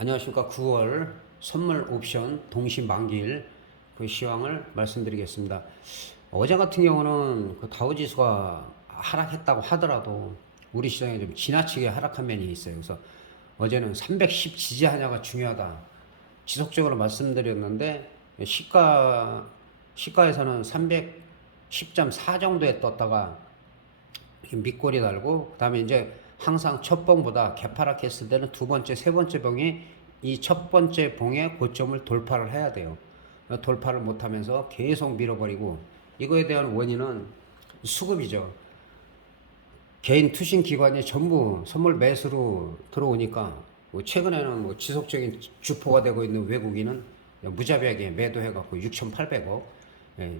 안녕하십니까. 9월 선물 옵션 동시 만기일 그 시황을 말씀드리겠습니다. 어제 같은 경우는 그 다우지수가 하락했다고 하더라도 우리 시장에 좀 지나치게 하락한 면이 있어요. 그래서 어제는 310 지지하냐가 중요하다. 지속적으로 말씀드렸는데 시가에서는 310.4 정도에 떴다가 이렇게 밑꼬리 달고 그다음에 이제 항상 첫 봉보다 개파락했을 때는 두 번째, 세 번째 봉이 이 첫 번째 봉의 고점을 돌파를 해야 돼요. 돌파를 못하면서 계속 밀어버리고 이거에 대한 원인은 수급이죠. 개인 투신 기관이 전부 선물 매수로 들어오니까 뭐 최근에는 뭐 지속적인 주포가 되고 있는 외국인은 무자비하게 매도해갖고 6,800억,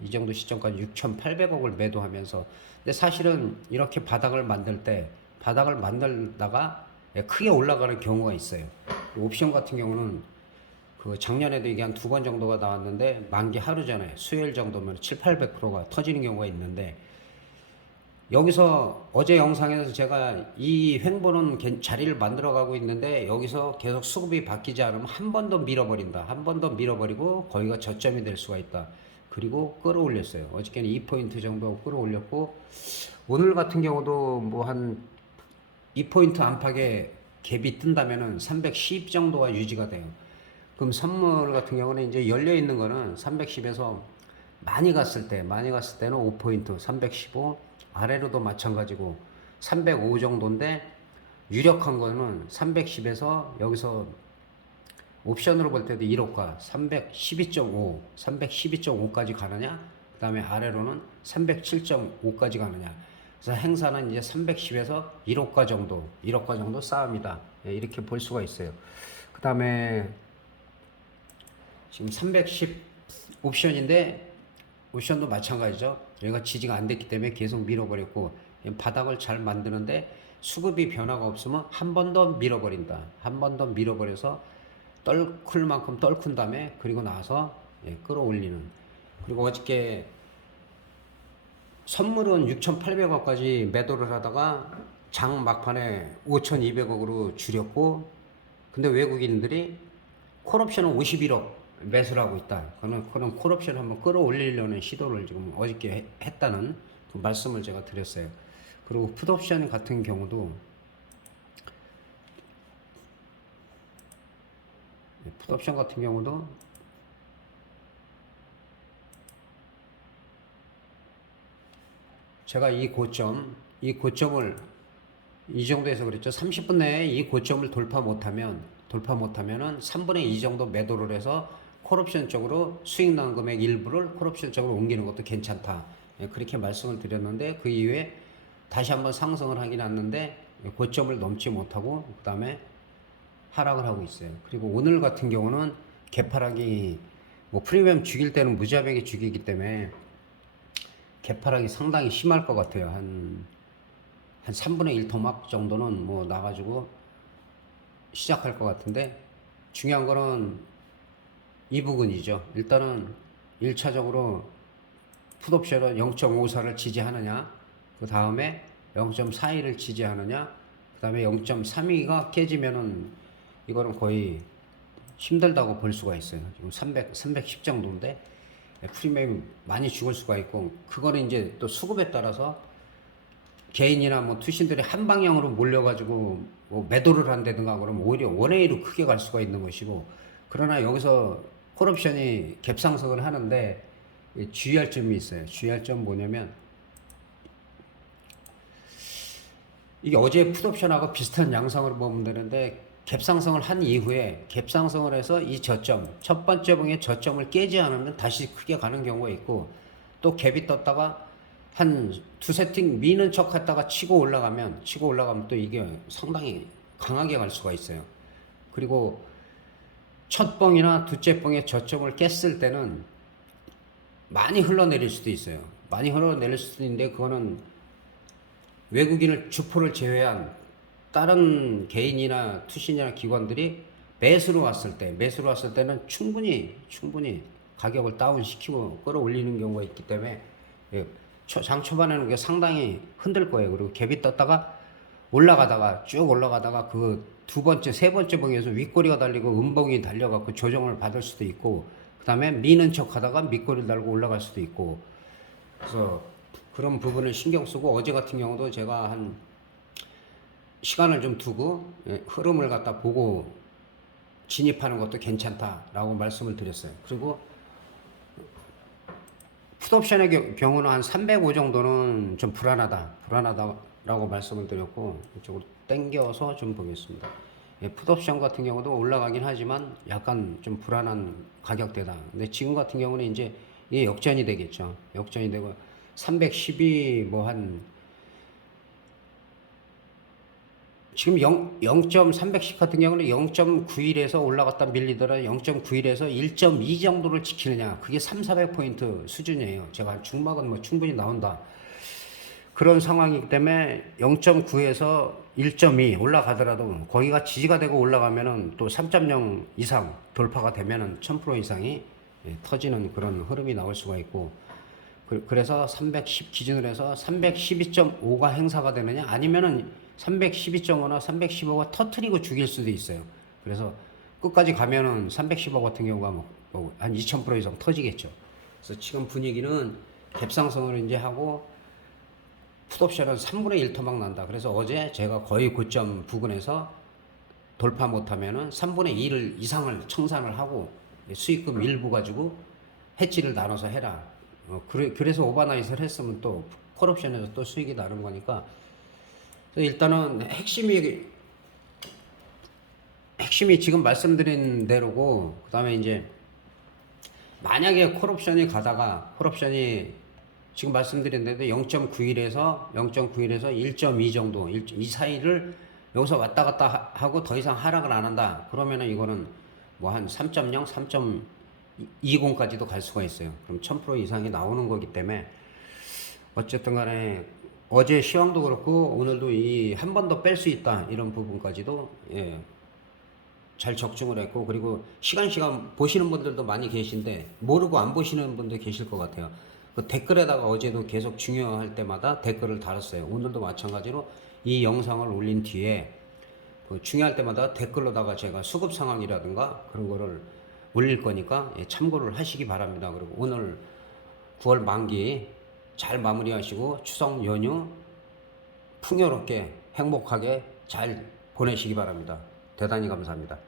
이 정도 시점까지 6,800억을 매도하면서, 근데 사실은 이렇게 바닥을 만들다가 크게 올라가는 경우가 있어요. 옵션 같은 경우는 그 작년에도 이게 한 두 번 정도가 나왔는데 만기 하루 전에 수요일 정도면 7, 800%가 터지는 경우가 있는데, 여기서 어제 영상에서 제가 이 횡보는 자리를 만들어 가고 있는데 여기서 계속 수급이 바뀌지 않으면 한 번 더 밀어버린다. 한 번 더 밀어버리고 거기가 저점이 될 수가 있다. 그리고 끌어올렸어요. 어저께는 2포인트 정도 끌어올렸고, 오늘 같은 경우도 뭐 한 2포인트 안팎의 갭이 뜬다면은 310 정도가 유지가 돼요. 그럼 선물 같은 경우는 이제 열려 있는 거는 310에서 많이 갔을 때는 5포인트 315, 아래로도 마찬가지고 305 정도인데, 유력한 거는 310에서 여기서 옵션으로 볼 때도 1호가 312.5, 312.5까지 가느냐, 그 다음에 아래로는 307.5까지 가느냐. 그래서 행사는 이제 310에서 1호가 정도 싸움이다. 이렇게 볼 수가 있어요. 그 다음에 지금 310 옵션인데, 옵션도 마찬가지죠. 여기가 지지가 안 됐기 때문에 계속 밀어버렸고, 바닥을 잘 만드는데 수급이 변화가 없으면 한 번 더 밀어버린다. 한 번 더 밀어버려서 떨쿨 만큼 떨군 다음에 그리고 나서 끌어올리는. 그리고 어저께 선물은 6,800억까지 매도를 하다가 장 막판에 5,200억으로 줄였고, 근데 외국인들이 콜옵션은 51억 매수를 하고 있다. 그는 콜옵션 한번 끌어올리려는 시도를 지금 어저께 했다는 그 말씀을 제가 드렸어요. 그리고 풋옵션 같은 경우도, 풋옵션 같은 경우도 제가 이 고점을 이 정도에서 그랬죠. 30분 내에 이 고점을 돌파 못하면은 3분의 2 정도 매도를 해서 콜옵션 쪽으로 수익 난 금액 일부를 콜옵션 쪽으로 옮기는 것도 괜찮다. 그렇게 말씀을 드렸는데, 그 이후에 다시 한번 상승을 하긴 했는데 고점을 넘지 못하고 그 다음에 하락을 하고 있어요. 그리고 오늘 같은 경우는 개파락이, 뭐 프리미엄 죽일 때는 무자백이 죽이기 때문에 개파락이 상당히 심할 것 같아요. 한 3분의 1 토막 정도는 뭐 나가지고 시작할 것 같은데, 중요한 거는 이 부분이죠. 일단은 1차적으로 풋옵션은 0.54를 지지하느냐, 그 다음에 0.42를 지지하느냐, 그 다음에 0.32가 깨지면은 이거는 거의 힘들다고 볼 수가 있어요. 지금 310 정도인데 프리미엄이 많이 죽을 수가 있고, 그거는 이제 또 수급에 따라서 개인이나 뭐 투신들이 한 방향으로 몰려가지고 뭐 매도를 한다든가 그러면 오히려 원웨이로 크게 갈 수가 있는 것이고, 그러나 여기서 콜옵션이 갭상승을 하는데 주의할 점이 있어요. 주의할 점 뭐냐면, 이게 어제 풋옵션하고 비슷한 양상으로 보면 되는데, 갭상승을 한 이후에 갭상승을 해서 이 저점, 첫 번째 봉의 저점을 깨지 않으면 다시 크게 가는 경우가 있고, 또 갭이 떴다가 한 두 세팅 미는 척 했다가 치고 올라가면 또 이게 상당히 강하게 갈 수가 있어요. 그리고 첫 봉이나 두째 봉의 저점을 깼을 때는 많이 흘러내릴 수도 있어요. 많이 흘러내릴 수도 있는데, 그거는 외국인을 주포를 제외한 다른 개인이나 투신이나 기관들이 매수로 왔을 때는 충분히 가격을 다운시키고 끌어올리는 경우가 있기 때문에 장 초반에는 상당히 흔들 거예요. 그리고 갭이 떴다가 올라가다가 쭉 올라가다가 그 두 번째, 세 번째 봉에서 윗꼬리가 달리고 음봉이 달려갖고 조정을 받을 수도 있고, 그 다음에 미는 척 하다가 밑꼬리를 달고 올라갈 수도 있고, 그래서 그런 부분을 신경 쓰고 어제 같은 경우도 제가 한 시간을 좀 두고 흐름을 갖다 보고 진입하는 것도 괜찮다라고 말씀을 드렸어요. 그리고 풋옵션의 경우는 한 305 정도는 좀 불안하다라고 말씀을 드렸고, 이쪽으로 당겨서 좀 보겠습니다. 예, 풋옵션 같은 경우도 올라가긴 하지만 약간 좀 불안한 가격대다. 근데 지금 같은 경우는 이제 이게 역전이 되겠죠. 역전이 되고 310이 뭐 한 지금 0.310 같은 경우는 0.91에서 올라갔다 밀리더라 0.91에서 1.2 정도를 지키느냐, 그게 400포인트 수준이에요. 제가 중막은 뭐 충분히 나온다 그런 상황이기 때문에 0.9에서 1.2 올라가더라도 거기가 지지가 되고 올라가면은 또 3.0 이상 돌파가 되면은 1000% 이상이 터지는 그런 흐름이 나올 수가 있고, 그래서 310 기준으로 해서 312.5가 행사가 되느냐, 아니면은 312.5나 315가 터트리고 죽일 수도 있어요. 그래서 끝까지 가면은 315 같은 경우가 한 2000% 이상 터지겠죠. 그래서 지금 분위기는 갭상승을 이제 하고 풋옵션은 3분의 1 토막 난다. 그래서 어제 제가 거의 고점 부근에서 돌파 못하면은 3분의 1 이상을 청산을 하고 수익금 일부 가지고 해지를 나눠서 해라. 그래서 오버나잇을 했으면 또 콜옵션에서 또 수익이 나는 거니까. 일단은 핵심이 지금 말씀드린 대로고, 그 다음에 이제 만약에 콜옵션이 가다가 콜옵션이 지금 말씀드린 대로 0.91에서 1.2 정도, 이 사이를 여기서 왔다 갔다 하고 더 이상 하락을 안 한다. 그러면은 이거는 뭐 한 3.0, 3.20까지도 갈 수가 있어요. 그럼 1000% 이상이 나오는 거기 때문에 어쨌든 간에 어제 시황도 그렇고 오늘도 이 한 번 더 뺄 수 있다 이런 부분까지도 잘 적중을 했고, 그리고 시간 보시는 분들도 많이 계신데 모르고 안 보시는 분들 계실 것 같아요. 그 댓글에다가 어제도 계속 중요할 때마다 댓글을 달았어요. 오늘도 마찬가지로 이 영상을 올린 뒤에 그 중요할 때마다 댓글로다가 제가 수급 상황이라든가 그런 거를 올릴 거니까 참고를 하시기 바랍니다. 그리고 오늘 9월 만기 잘 마무리하시고 추석 연휴 풍요롭게 행복하게 잘 보내시기 바랍니다. 대단히 감사합니다.